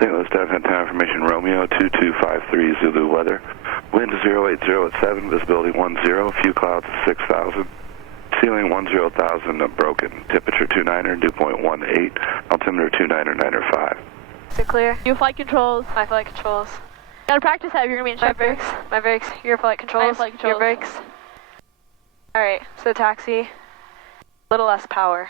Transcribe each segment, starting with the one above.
St. Louis downtown tower information Romeo 2253 Zulu weather. Wind 080 at 7, visibility 10, few clouds at 6,000. Ceiling 10,000 broken. Temperature 29er, dew point 18. Altimeter 29er, 905. Is it clear? Your flight controls. My flight controls. Gotta practice that if you're gonna be in My traffic. brakes. My brakes. Your flight controls. My flight controls. Your brakes. Alright, so taxi. Little less power.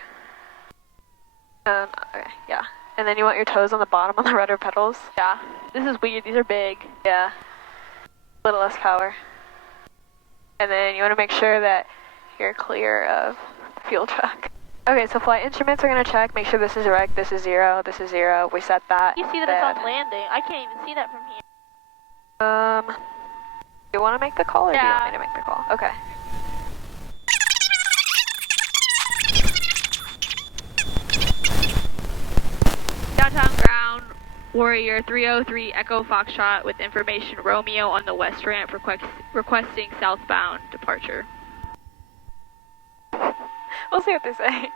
Okay, yeah. And then you want your toes on the bottom on the rudder pedals. Yeah. This is weird. These are big. Yeah. Little less power. And then you want to make sure that you're clear of the fuel truck. Okay, so flight instruments are going to check. Make sure this is reg, this is 0, this is 0. We set that. You see that it's on landing. I can't even see that from here. You want to make the call or do you Yeah. want me to make the call? Okay. Downtown ground, Warrior 303 Echo Foxtrot with information Romeo on the west ramp requesting southbound departure. We'll see what they say.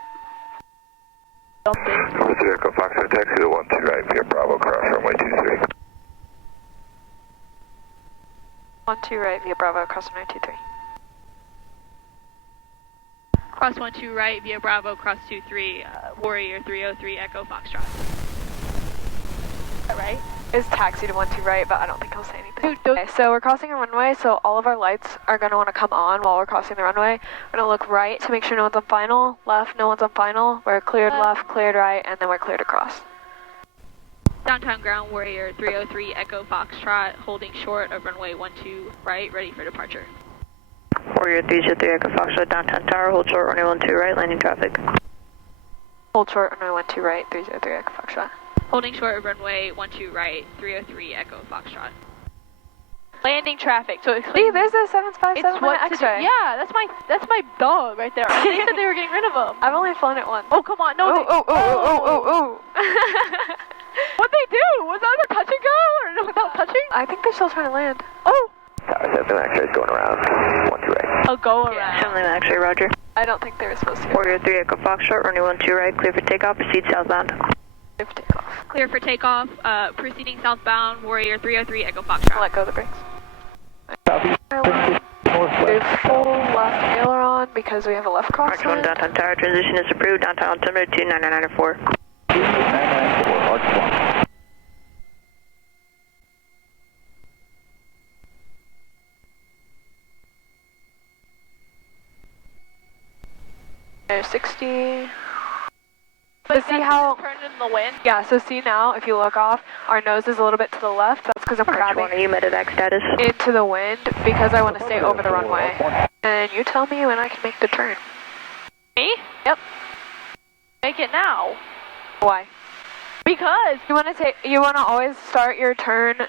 Officer Echo Foxtrot, taxi to 12 right via Bravo, cross runway 23. 12 right via Bravo, cross runway 23. Cross 12 right via Bravo, cross 23, Warrior 303 Echo Foxtrot. Is that right? It's taxi to 12 right, but I don't think he'll say anything. Okay, so we're crossing a runway, so all of our lights are going to want to come on while we're crossing the runway. We're going to look right to make sure no one's on final, left, no one's on final. We're cleared left, cleared right, and then we're cleared across. Downtown ground, Warrior 303 Echo Foxtrot, holding short of runway 12 right, ready for departure. Warrior 303 Echo Foxtrot, downtown tower, hold short, runway 12 right, landing traffic. Hold short, runway 12 right, 303 Echo Foxtrot. Holding short of runway 12 right, 303 Echo Foxtrot. Landing traffic, so it's See, there's a 757 it's what to do. X-ray. Yeah, that's my dog right there. They said they were getting rid of him. I've only flown it once. Oh, come on, no. Oh. What'd they do? Was that a touch and go or without touching? I think they're still trying to land. Oh. Tower 7 X-rays going around, 12 right. I'll go Yeah. around. Assembly X-ray, roger. I don't think they were supposed to go. Warrior 3 Echo Foxtrot, runway 12 right, clear for takeoff, proceed southbound. Clear for takeoff. Clear for takeoff, proceeding southbound, Warrior 303 Echo Foxtrot. Let go of the brakes. Do full left aileron because we have a left March 1 crosswind. downtown tower, transition is approved, downtown altimeter 29994. 2994, March 1. There's 60. But see how- turned in the wind? Yeah, so see now, if you look off, our nose is a little bit to the left. That's because I'm March 1, grabbing are you medevac status? into the wind because I want to stay over the runway. And you tell me when I can make the turn. Me? Yep. Make it now. Why? Because You want to always start your turn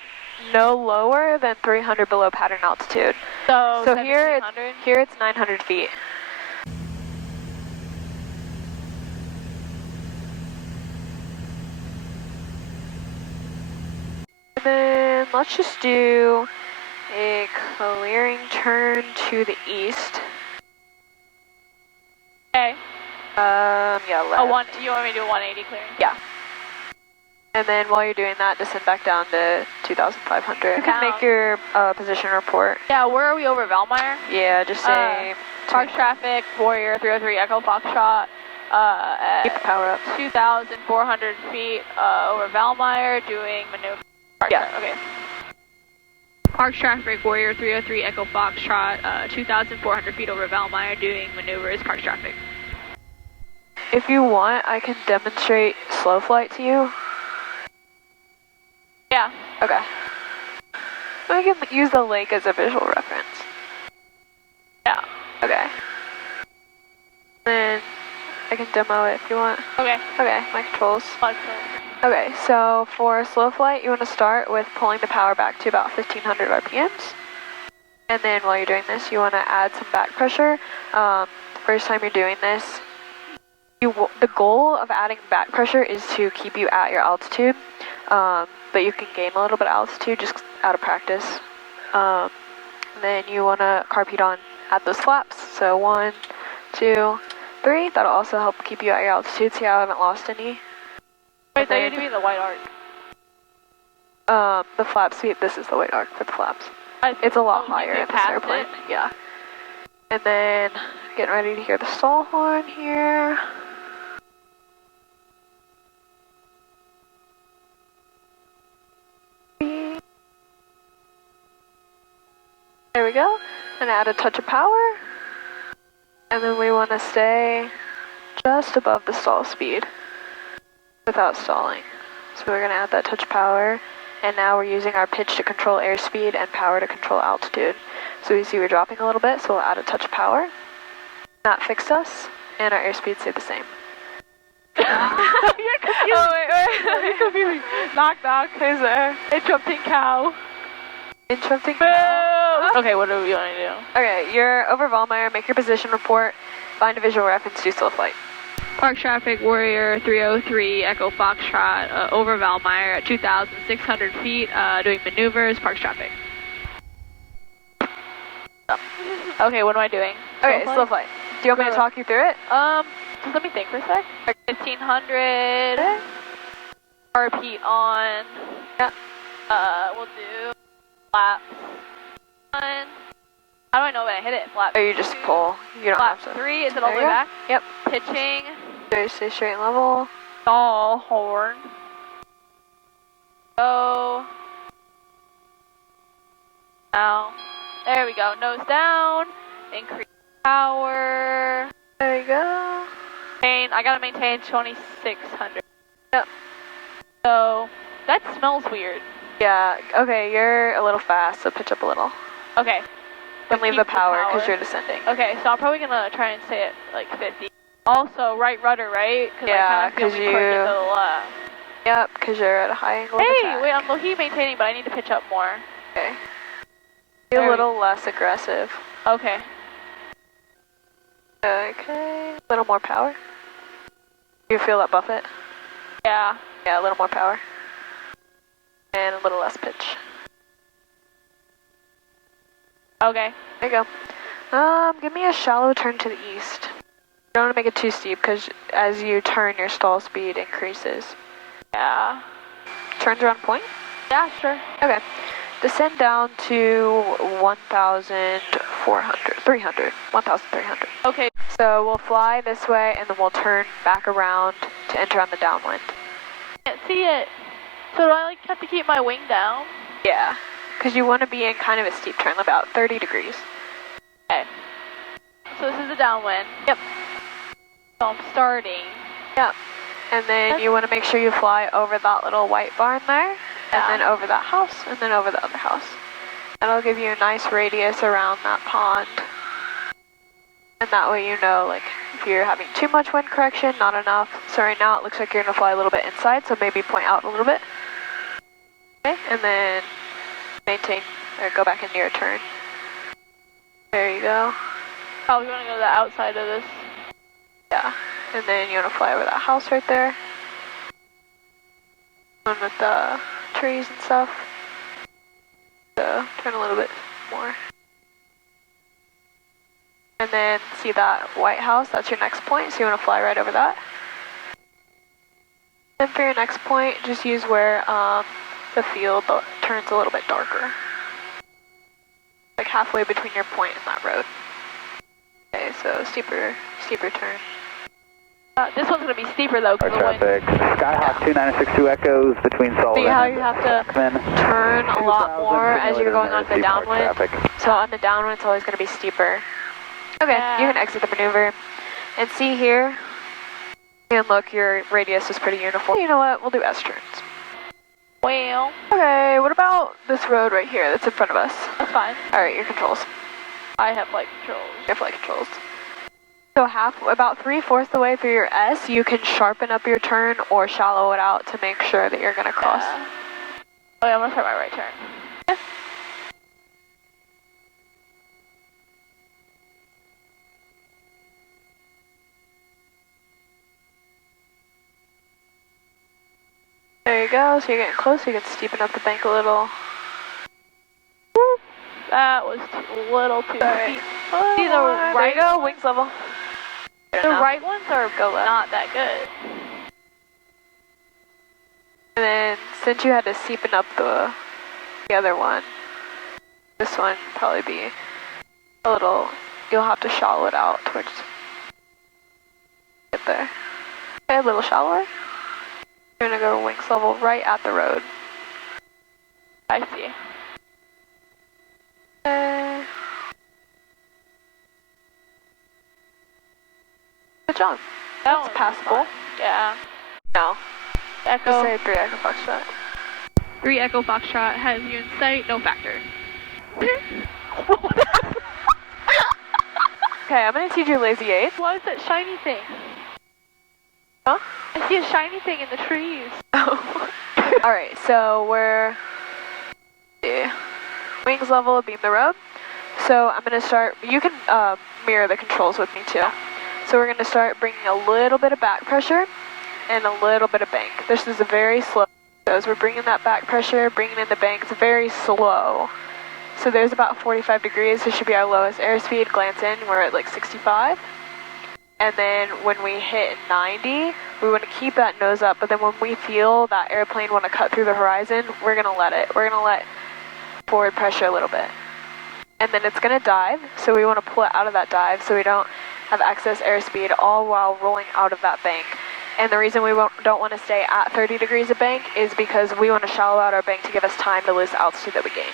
no lower than 300 below pattern altitude. so here 1700. it's 900 feet. And then let's just do a clearing turn to the east. Okay. Yeah, left. You want me to do a 180 clearing? Yeah. And then while you're doing that, descend back down to 2,500. You can make your position report. Yeah, where are we over Valmeyer? Yeah, just say... Park traffic, Warrior 303 Echo Foxtrot, keep the power up. 2,400 feet over Valmeyer, doing maneuver. Yeah. Okay. Park traffic, Warrior 303 Echo Foxtrot, 2,400 feet over Valmeyer, doing maneuvers, park traffic. If you want, I can demonstrate slow flight to you. Yeah. Okay. We can use the lake as a visual reference. Yeah. Okay. Then I can demo it if you want. Okay. Okay, my controls. Okay, so for slow flight, you want to start with pulling the power back to about 1,500 RPMs. And then while you're doing this, you want to add some back pressure. The first time you're doing this, the goal of adding back pressure is to keep you at your altitude, but you can gain a little bit of altitude just out of practice. Then you want to carb heat on at those flaps. So 1, 2, 3. That'll also help keep you at your altitude. See how I haven't lost any? Wait, that used to be the white arc. The flap speed, this is the white arc for the flaps. It's a lot higher in this airplane. Yeah. And then, getting ready to hear the stall horn here. There we go. And add a touch of power. And then we want to stay just above the stall speed without stalling. So we're going to add that touch of power. And now we're using our pitch to control airspeed and power to control altitude. So you see we're dropping a little bit, so we'll add a touch of power. That fixed us, and our airspeed stayed the same. You're confusing. Oh, wait. You're confusing. Knock, knock. Who's there? Interrupting cow. Interrupting cow. Okay, what do we want to do? Okay, you're over Valmeyer, make your position report, find a visual reference, do slow flight. Park traffic, Warrior 303, Echo Foxtrot, over Valmeyer at 2,600 feet, doing maneuvers, park traffic. Okay, what am I doing? Okay, slow flight. Do you want me to talk you through it? Just let me think for a sec. 1,500, RP on, Yep. We'll do flaps on. How do I know when I hit it? Flap Or you just pull, you don't flap have to. 3, is it all the way There you back? go. Yep. Pitching, Stay straight and level. stall, horn. Go. Now, there we go. Nose down, increase power. There you go. I gotta maintain 2,600. Yep. So, that smells weird. Yeah, okay, you're a little fast, so pitch up a little. Okay. Then leave keep the power because you're descending. Okay, so I'm probably gonna try and stay at like 50. Also, right rudder, right? Yeah, I kind of 'cause feel me quirking you- to the left. Yep, because you're at a high angle of Hey, attack. wait, I'm low-key maintaining, but I need to pitch up more. Okay. Be a There we- little less aggressive. Okay. Okay, a little more power. You feel that buffet? Yeah. Yeah, a little more power. And a little less pitch. Okay. There you go. Give me a shallow turn to the east. You don't want to make it too steep because as you turn, your stall speed increases. Yeah. Turns around point? Yeah, sure. Okay. Descend down to 1,300. Okay. So we'll fly this way and then we'll turn back around to enter on the downwind. Can't see it. So do I like have to keep my wing down? Yeah, because you want to be in kind of a steep turn, about 30 degrees. Okay. So this is the downwind. Yep. So I'm starting. Yep. And then you want to make sure you fly over that little white barn there, and Yeah. then over that house, and then over the other house. That'll give you a nice radius around that pond. And that way you know, like, if you're having too much wind correction, not enough. So right now it looks like you're going to fly a little bit inside, so maybe point out a little bit. Okay, and then maintain, or go back into your turn. There you go. Probably want to go to the outside of this. Yeah, and then you want to fly over that house right there. One with the trees and stuff. So turn a little bit more. And then see that white house, that's your next point, so you want to fly right over that. Then for your next point, just use where the field turns a little bit darker. Like halfway between your point and that road. Okay, so steeper turn. This one's going to be steeper though, because the wind. Traffic, Skyhawk 2962 Echoes between Sullivan. See how you have to turn a lot more as you're going on the downwind? So on the downwind, it's always going to be steeper. Okay, you can exit the maneuver. And see here, and look, your radius is pretty uniform. You know what, we'll do S turns. Well, Okay, what about this road right here that's in front of us? that's fine. Alright, your controls. I have flight controls. Your flight controls. So about 3/4 the way through your S, you can sharpen up your turn or shallow it out to make sure that you're going to cross. Yeah. Okay, I'm going to start my right turn. There you go, so you're getting close, you can steepen up the bank a little. Woo. That was a little too steep. See the There right you go, ones? wings level. The right ones are Go left. not that good. And then since you had to steepen up the other one, this one probably be a little, you'll have to shallow it out towards, get there. Okay, a little shallower. You're gonna go wings level right at the road. I see. Good job. That's passable. Fun. Yeah. No. Echo. Just say 3 Echo Foxtrot. 3 Echo Foxtrot has you in sight, no factor. Okay, I'm gonna teach you lazy 8. What is that shiny thing? Huh? I see a shiny thing in the trees. Oh. Alright, so we're wings level, beam the road. So I'm gonna start, you can mirror the controls with me too. So we're gonna start bringing a little bit of back pressure and a little bit of bank. This is a very slow, so as we're bringing that back pressure, bringing in the bank, it's very slow. So there's about 45 degrees, this should be our lowest airspeed. Glance in, we're at like 65. And then when we hit 90, we want to keep that nose up, but then when we feel that airplane want to cut through the horizon, we're going to let it. We're going to let forward pressure a little bit. And then it's going to dive, so we want to pull it out of that dive so we don't have excess airspeed, all while rolling out of that bank. And the reason we don't want to stay at 30 degrees of bank is because we want to shallow out our bank to give us time to lose the altitude that we gained.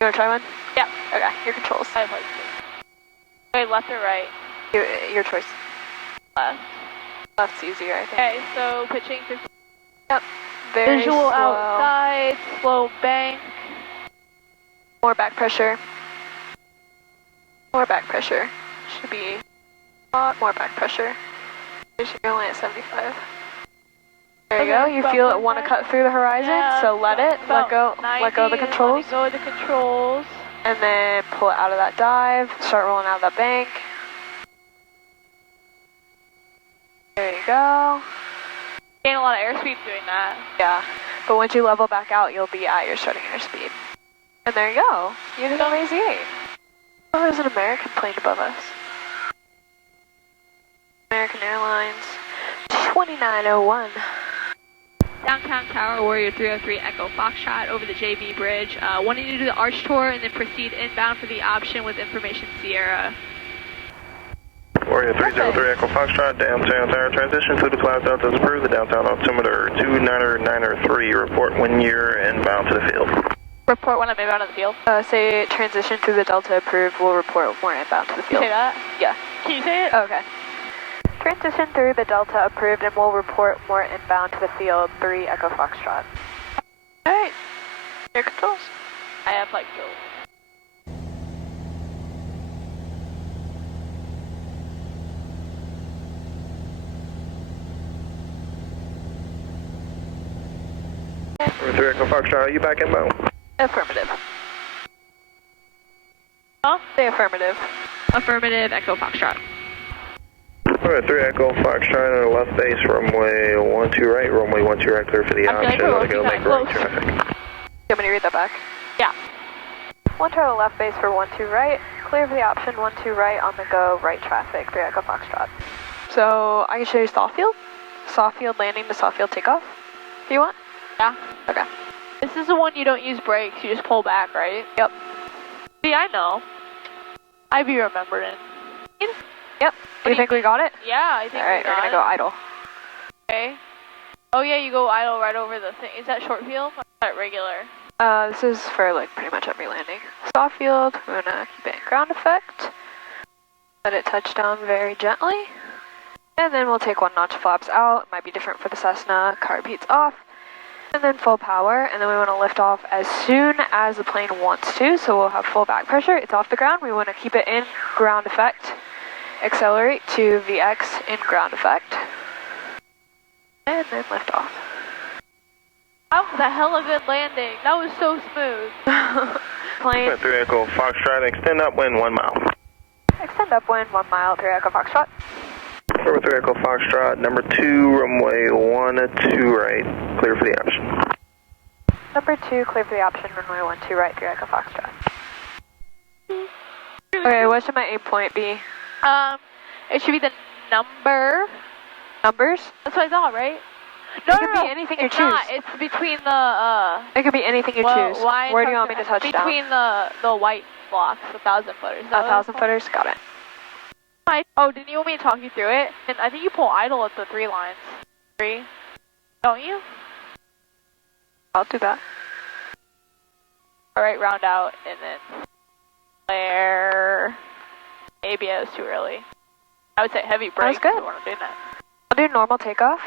You want to try one? Yeah. Okay, your controls. I'd like to. Okay, left or right? Your choice. Left. Left's easier, I think. Okay, so pitching 50. Yep. Very Visual slow. outside, slow bank. More back pressure. More back pressure. Should be a lot more back pressure. You should be only at 75. There you go. You feel it want to cut through the horizon, Yeah, so let it. Let go. 90, Let go of the controls. Let go of the controls. And then pull it out of that dive. Start rolling out of that bank. There you go. Gain a lot of airspeed doing that. Yeah. But once you level back out, you'll be at your starting airspeed. And there you go. You did a lazy 8. Oh, there's an American plane above us. American Airlines 2901. Downtown Tower, Warrior 303 Echo Foxtrot over the JB Bridge. Wanting to do the arch tour and then proceed inbound for the option with information Sierra. Warrior 303 Echo Foxtrot, downtown tower transition to the cloud delta is approved. The downtown altimeter 29903. Report when you're inbound to the field. Report when I'm inbound to the field. Say transition through the Delta approved. We'll report more inbound to the Can you field. say that? Yeah. Can you say it? Okay. Transition through the Delta approved and we'll report more inbound to the field. 3 Echo Foxtrot. Alright. Your controls. I have flight controls. Warrior 3 Echo Foxtrot, are you back inbound? Affirmative. Huh? Say affirmative. Affirmative, Echo Foxtrot. Warrior 3 Echo Foxtrot on the left base, runway 12 right, runway 12 right, clear for the I feel like option. we're Let go, looking make right kinda traffic. You want me to read that back? Yeah. 1 turtle left base for 12 right. Clear for the option 12 right on the go, right traffic, 3 Echo Foxtrot. So I can show you soft field. Soft field landing to soft field takeoff. If you want? Yeah. Okay. This is the one you don't use brakes, you just pull back, right? Yep. See, I know. I be remembering. Yep. Do you think we got it? Yeah, I think Alright, we we're got gonna it. go idle. Okay. Oh yeah, you go idle right over the thing. Is that short field? Or is that regular? This is for like pretty much every landing. Soft field, we're gonna keep it in ground effect. Let it touch down very gently. And then we'll take 1 notch flaps out. It might be different for the Cessna. Car beats off. And then full power, and then we want to lift off as soon as the plane wants to, so we'll have full back pressure. It's off the ground. We want to keep it in ground effect. Accelerate to VX in ground effect. And then lift off. That was a hella good landing. That was so smooth. Plane, Warrior 3 Echo Foxtrot, extend upwind 1 mile. extend upwind 1 mile, 3 Echo Foxtrot. Warrior 3 Echo Foxtrot, number 2, runway 12 right, clear for the option. Number 2, clear for the option, runway 12 right, 3 Echo Foxtrot. Okay, what should my aim point be? It should be the number. Numbers? That's what I thought, right? No, it could be anything you it's choose. not. It's between the, It could be anything you well, choose. why Where do you want me to touch down? Between the white blocks, the 1,000 footers. 1,000 footers? Got it. Oh, didn't you want me to talk you through it? And I think you pull idle at the 3 lines. 3. Don't you? I'll do that. Alright, round out, and then flare. Maybe it was too early. I would say heavy brakes. That was good. When I'm doing that. I'll do normal takeoff.